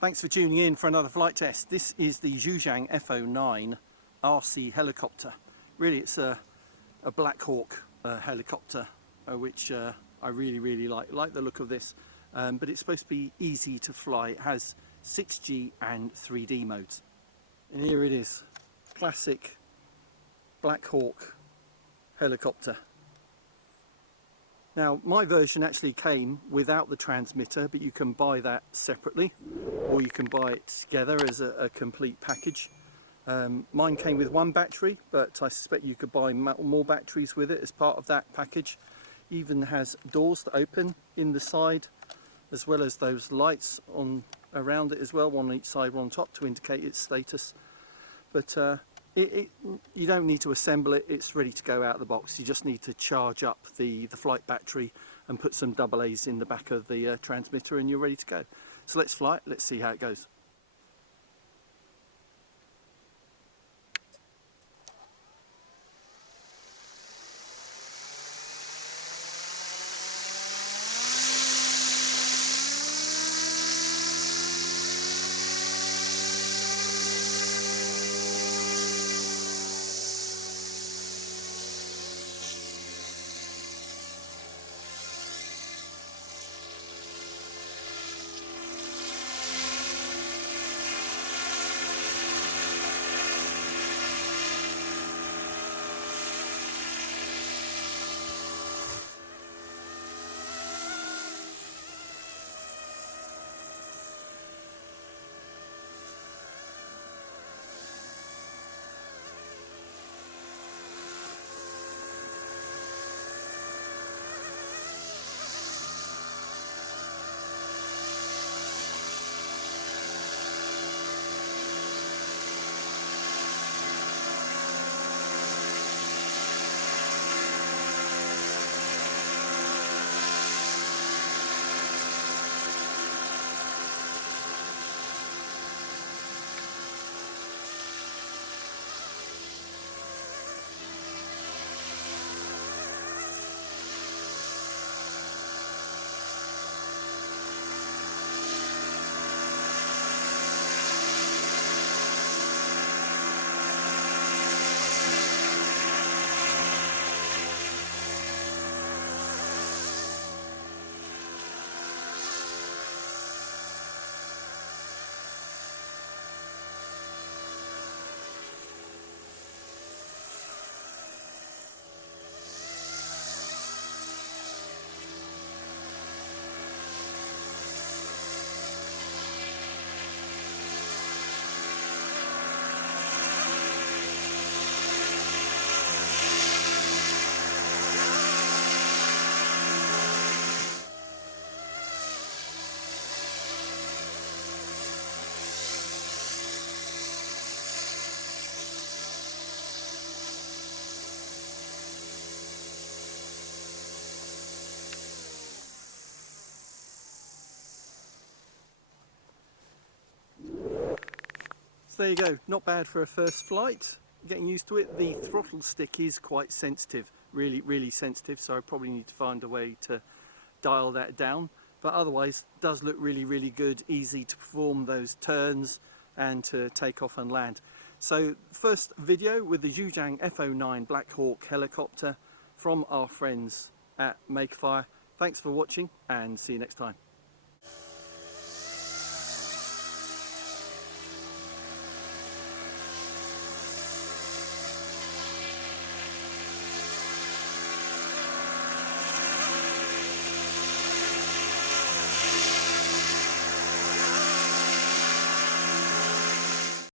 Thanks for tuning in for another flight test. This is the Yuxiang F09 RC helicopter. Really it's a Black Hawk helicopter, which I really like the look of this, but it's supposed to be easy to fly. It has 6G and 3D modes. And here it is, classic Black Hawk helicopter. Now my version actually came without the transmitter, but you can buy that separately or you can buy it together as a complete package. Mine came with one battery, but I suspect you could buy more batteries with it as part of that package. Even has doors that open in the side, as well as those lights on around it as well, one on each side, one on top, to indicate its status. But you don't need to assemble it, it's ready to go out of the box. You just need to charge up the flight battery and put some AA's in the back of the transmitter and you're ready to go. So let's fly it, let's see how it goes. So there you go, not bad for a first flight. Getting used to it. The throttle stick is quite sensitive, really sensitive, so I probably need to find a way to dial that down. But otherwise, it does look really good, easy to perform those turns and to take off and land. So first video with the Yuxiang F09 Black Hawk helicopter from our friends at Makefire. Thanks for watching and see you next time.